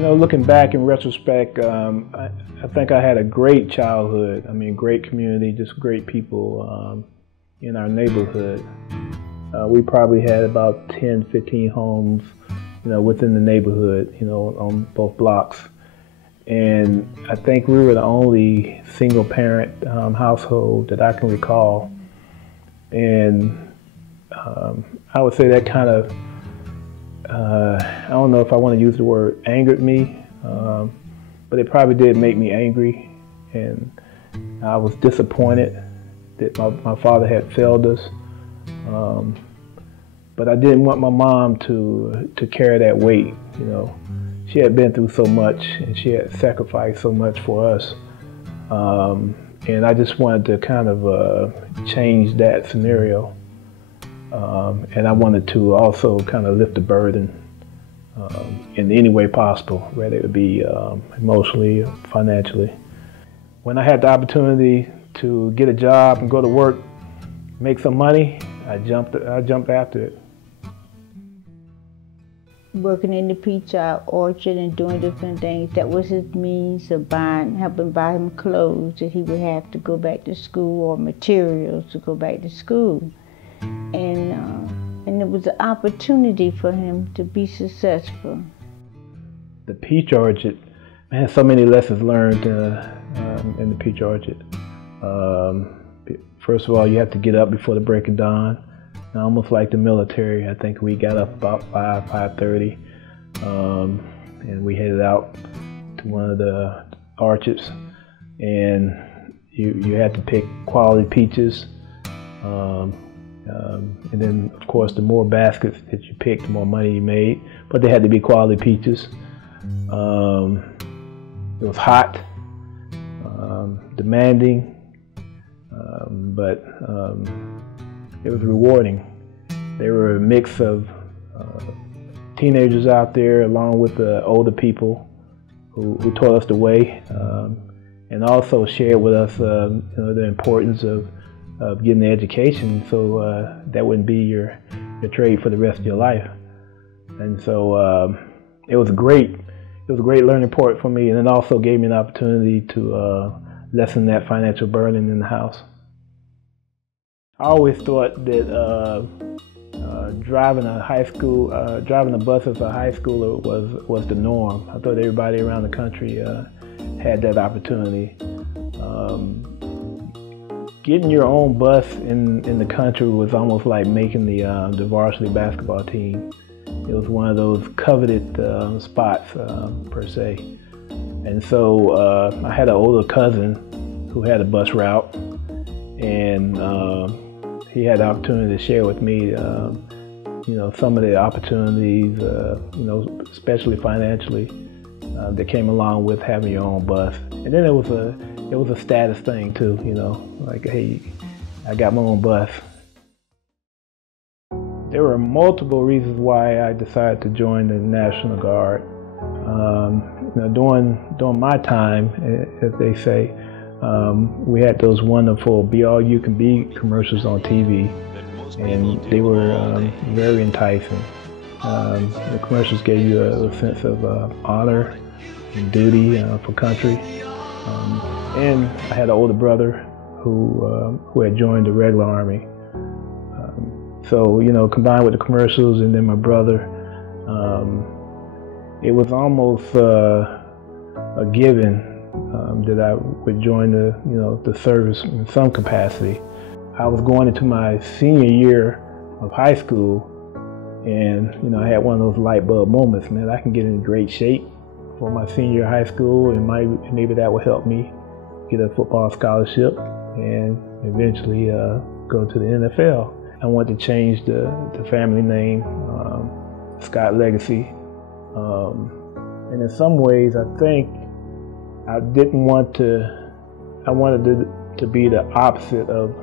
You know, looking back in retrospect, I think I had a great childhood. I mean, great community, just great people in our neighborhood. We probably had about 10, 15 homes, you know, within the neighborhood, you know, on both blocks. And I think we were the only single parent household that I can recall. And I would say that kind of, I don't know if I want to use the word angered me, but it probably did make me angry. And I was disappointed that my father had failed us. But I didn't want my mom to carry that weight, you know. She had been through so much and she had sacrificed so much for us. And I just wanted to kind of change that scenario. And I wanted to also kind of lift the burden in any way possible, whether it be emotionally or financially. When I had the opportunity to get a job and go to work, make some money, I jumped after it. Working in the peach orchard and doing different things, that was his means of helping buy him clothes that he would have to go back to school, or materials to go back to school. And it was an opportunity for him to be successful. The peach orchard, man, so many lessons learned in the peach orchard. First of all, you have to get up before the break of dawn. Almost like the military. I think we got up about 5:30, and we headed out to one of the orchards, and you had to pick quality peaches, and then of course the more baskets that you picked, the more money you made, but they had to be quality peaches. It was hot, demanding, but it was rewarding. They were a mix of teenagers out there along with the older people who taught us the way, and also shared with us you know, the importance of getting the education, so that wouldn't be your trade for the rest of your life. And so it was a great learning point for me, and it also gave me an opportunity to lessen that financial burden in the house. I always thought that driving a bus as a high schooler was the norm. I thought everybody around the country had that opportunity. Getting your own bus in the country was almost like making the varsity basketball team. It was one of those coveted spots per se. And so I had an older cousin who had a bus route, and he had the opportunity to share with me, you know, some of the opportunities, you know, especially financially, that came along with having your own bus. And then it was a status thing too, you know, like, hey, I got my own bus. There were multiple reasons why I decided to join the National Guard. You know, during my time, as they say, we had those wonderful Be All You Can Be commercials on TV, and they were very enticing. The commercials gave you a sense of honor and duty for country. And I had an older brother who had joined the regular Army. So, you know, combined with the commercials and then my brother, it was almost a given that I would join the service in some capacity. I was going into my senior year of high school, and you know, I had one of those light bulb moments. Man, I can get in great shape for my senior year of high school, and maybe that will help me get a football scholarship and eventually go to the NFL. I wanted to change the family name, Scott Legacy, and in some ways, I think I wanted to be the opposite of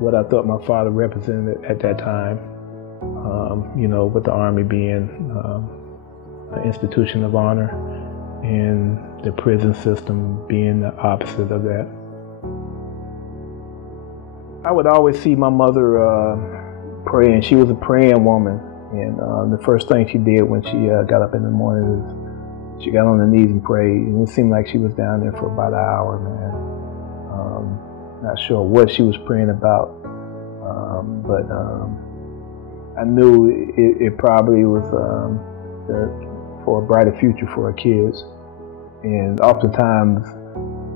what I thought my father represented at that time, you know, with the Army being an institution of honor and the prison system being the opposite of that. I would always see my mother praying. She was a praying woman, and the first thing she did when she got up in the morning is She got on her knees and prayed, and it seemed like she was down there for about an hour, man. Not sure what she was praying about, but I knew it probably was for a brighter future for her kids. And oftentimes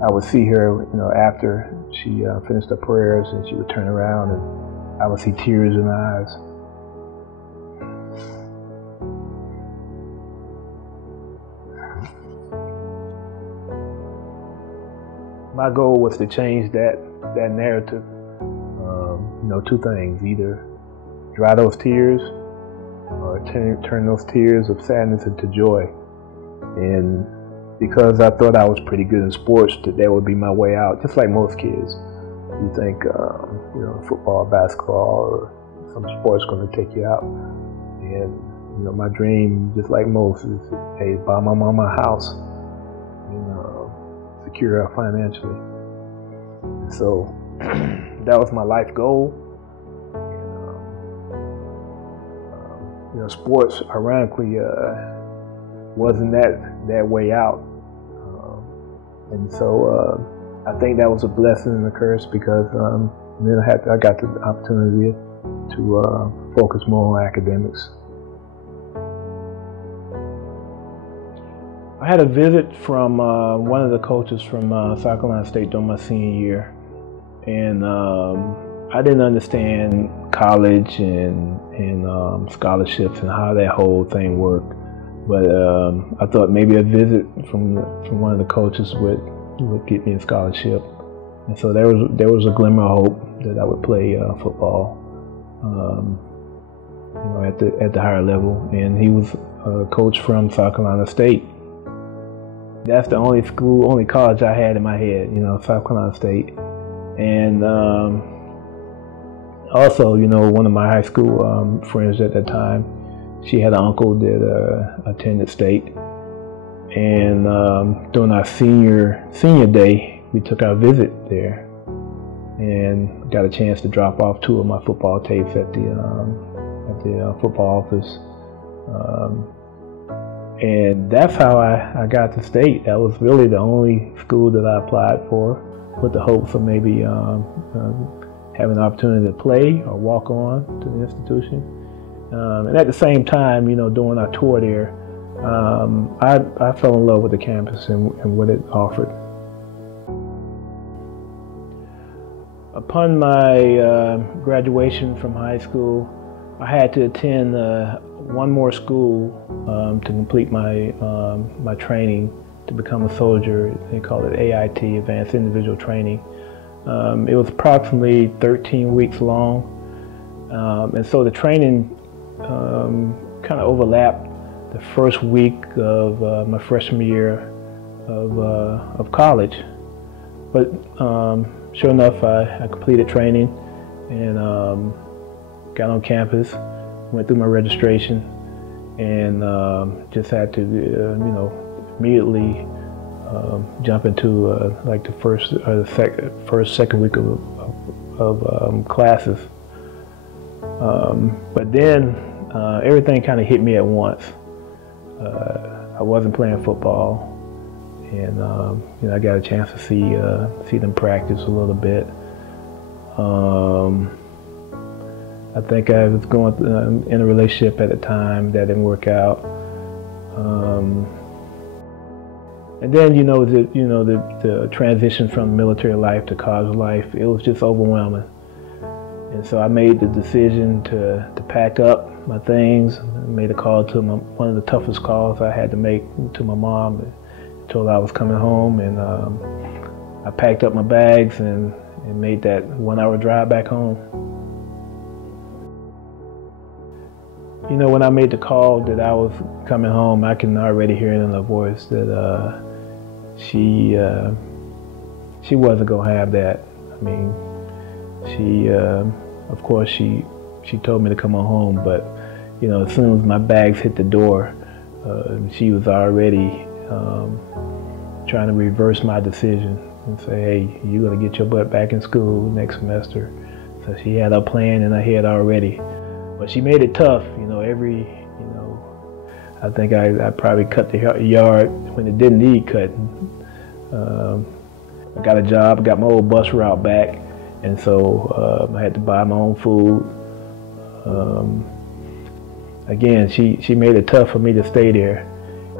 I would see her, after she finished her prayers, and she would turn around and I would see tears in her eyes. My goal was to change that narrative. Two things: either dry those tears, or turn those tears of sadness into joy. And because I thought I was pretty good in sports, that would be my way out. Just like most kids, you think, football, basketball, or some sport's going to take you out. And my dream, just like most, is hey, buy my mama a house. Secure her financially. So that was my life goal. Sports, ironically, wasn't that way out. And so I think that was a blessing and a curse, because then I got the opportunity to focus more on academics. I had a visit from one of the coaches from South Carolina State during my senior year, and I didn't understand college and scholarships and how that whole thing worked. But I thought maybe a visit from one of the coaches would get me a scholarship, and so there was a glimmer of hope that I would play football, at the higher level. And he was a coach from South Carolina State. That's the only college I had in my head, South Carolina State. And also, one of my high school friends at that time, she had an uncle that attended State. And during our senior day, we took our visit there and got a chance to drop off 2 of my football tapes at the football office. And that's how I got to State. That was really the only school that I applied for, with the hopes of maybe having an opportunity to play or walk on to the institution. And at the same time, during our tour there, I fell in love with the campus and what it offered. Upon my graduation from high school, I had to attend one more school to complete my training to become a soldier. They call it AIT, Advanced Individual Training. It was approximately 13 weeks long, and so the training kind of overlapped the first week of my freshman year of college. But sure enough, I completed training and got on campus, went through my registration, and just had to, immediately jump into like the second week of classes. But then everything kind of hit me at once. I wasn't playing football, and I got a chance to see them practice a little bit. I think I was going in a relationship at the time that didn't work out, and then the transition from military life to college life, it was just overwhelming. And so I made the decision to pack up my things. I made a call to one of the toughest calls I had to make to my mom, and told her I was coming home, and I packed up my bags and made that 1-hour drive back home. When I made the call that I was coming home, I can already hear it in her voice that she wasn't gonna have that. I mean, of course, she told me to come on home, but as soon as my bags hit the door, she was already trying to reverse my decision and say, "Hey, you're gonna get your butt back in school next semester." So she had her plan in her head already, but she made it tough. I think I probably cut the yard when it didn't need cutting. I got a job, got my old bus route back, and so I had to buy my own food. Again, she made it tough for me to stay there,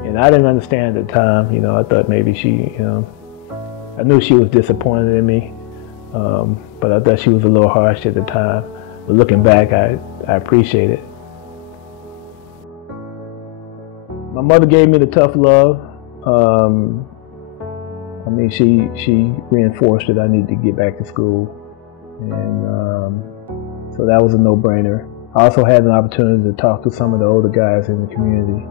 and I didn't understand at the time. You know, I thought maybe I knew she was disappointed in me, but I thought she was a little harsh at the time. But looking back, I appreciate it. My mother gave me the tough love. I mean, she reinforced that I needed to get back to school, and so that was a no-brainer. I also had an opportunity to talk to some of the older guys in the community,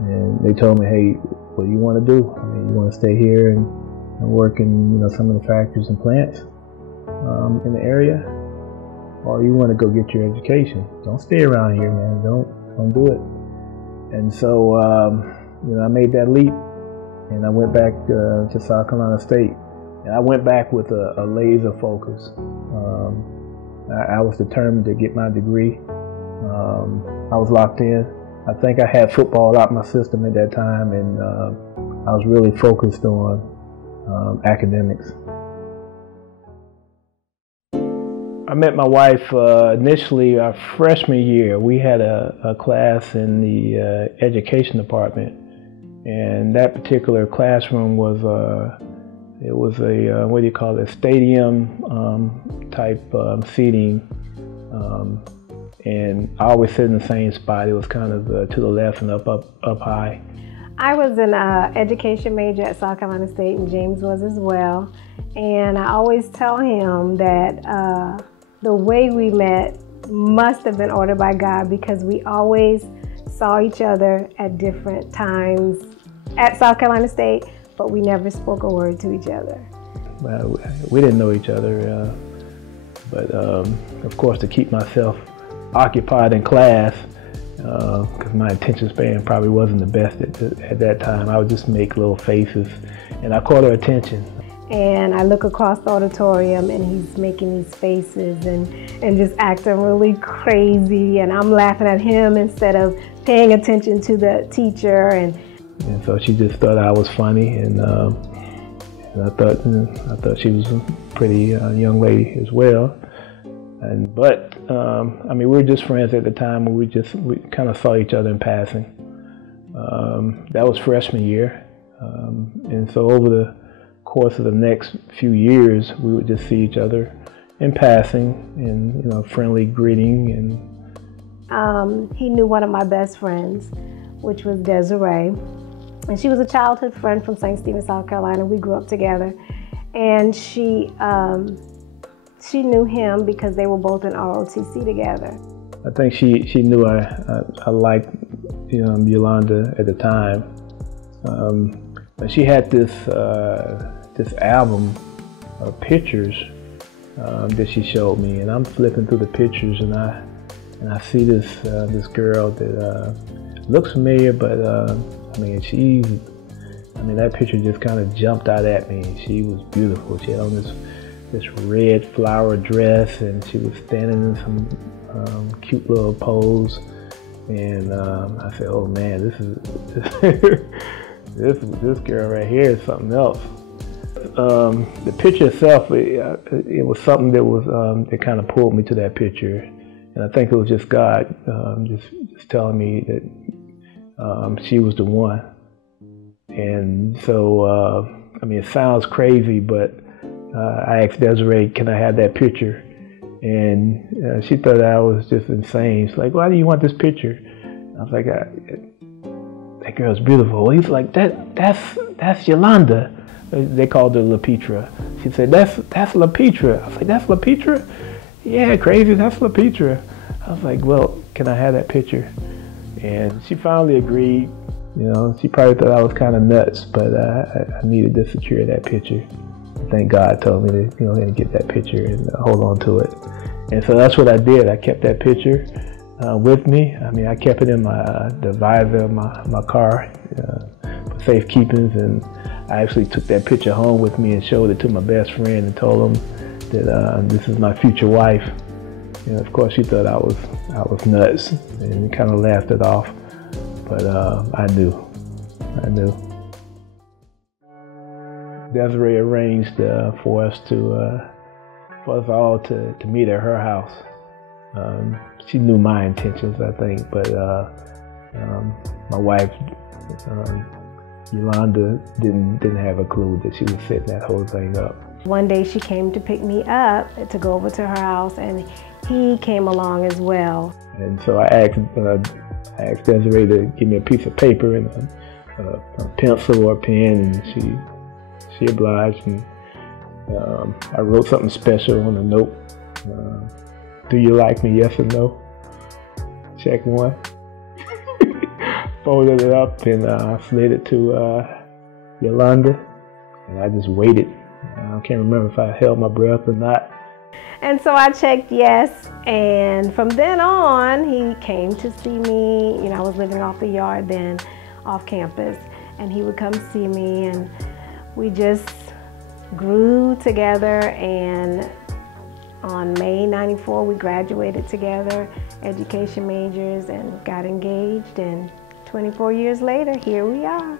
and they told me, hey, what do you want to do? I mean, you want to stay here and work in some of the factories and plants in the area, or you want to go get your education? Don't stay around here, man. Don't do it. And so I made that leap, and I went back to South Carolina State, and I went back with a laser focus. I was determined to get my degree. I was locked in. I think I had football out my system at that time, and I was really focused on academics. I met my wife initially our freshman year. We had a class in the education department, and that particular classroom was it was a what do you call it, stadium type seating, and I always sit in the same spot. It was kind of to the left and up high. I was an education major at South Carolina State, and James was as well. And I always tell him that the way we met must have been ordered by God, because we always saw each other at different times at South Carolina State, but we never spoke a word to each other. Well, we didn't know each other, but of course, to keep myself occupied in class, because my attention span probably wasn't the best at that time, I would just make little faces, and I caught her attention. And I look across the auditorium, and he's making these faces and just acting really crazy, and I'm laughing at him instead of paying attention to the teacher. And so she just thought I was funny, and I thought she was a pretty young lady as well. But I mean, we were just friends at the time, and we kind of saw each other in passing. That was freshman year, and so over the course of the next few years, we would just see each other in passing, and friendly greeting. And he knew one of my best friends, which was Desiree, and she was a childhood friend from St. Stephen, South Carolina. We grew up together, and she knew him because they were both in ROTC together. I think she knew I liked Yolanda at the time. She had this album of pictures that she showed me, and I'm flipping through the pictures, and I see this girl that looks familiar, but I mean, that picture just kind of jumped out at me. She was beautiful. She had on this red flower dress, and she was standing in some cute little pose, and I said, oh man, this girl right here is something else. The picture itself, it was something that was that kind of pulled me to that picture, and I think it was just God just telling me that she was the one. And so I mean, it sounds crazy, but I asked Desiree, can I have that picture? And she thought I was just insane. She's like, why do you want this picture? I was like, that girl's beautiful. He's like, that's Yolanda. They called her LaPetra. She said, that's LaPetra. I was like, that's LaPetra? Yeah, crazy, that's LaPetra. I was like, well, can I have that picture? And she finally agreed. She probably thought I was kind of nuts, but I needed to secure that picture. Thank God told me to get that picture and hold on to it. And so that's what I did. I kept that picture with me. I mean, I kept it in the visor of my car for safekeepings, and I actually took that picture home with me and showed it to my best friend and told him that this is my future wife. Of course, she thought I was nuts, and kind of laughed it off. but I knew. Desiree arranged for us all to meet at her house. She knew my intentions, I think, but my wife, Yolanda, didn't have a clue that she was setting that whole thing up. One day she came to pick me up to go over to her house, and he came along as well. And so I asked Desiree to give me a piece of paper and a pencil or a pen, and she obliged. And I wrote something special on a note. Do you like me, yes or no? Check one. Folded it up and slid it to Yolanda, and I just waited. I can't remember if I held my breath or not. And so I checked yes, and from then on, he came to see me. You know, I was living off the yard then, off campus, and he would come see me, and we just grew together, and on May '94, we graduated together, education majors, and got engaged, and 24 years later, here we are.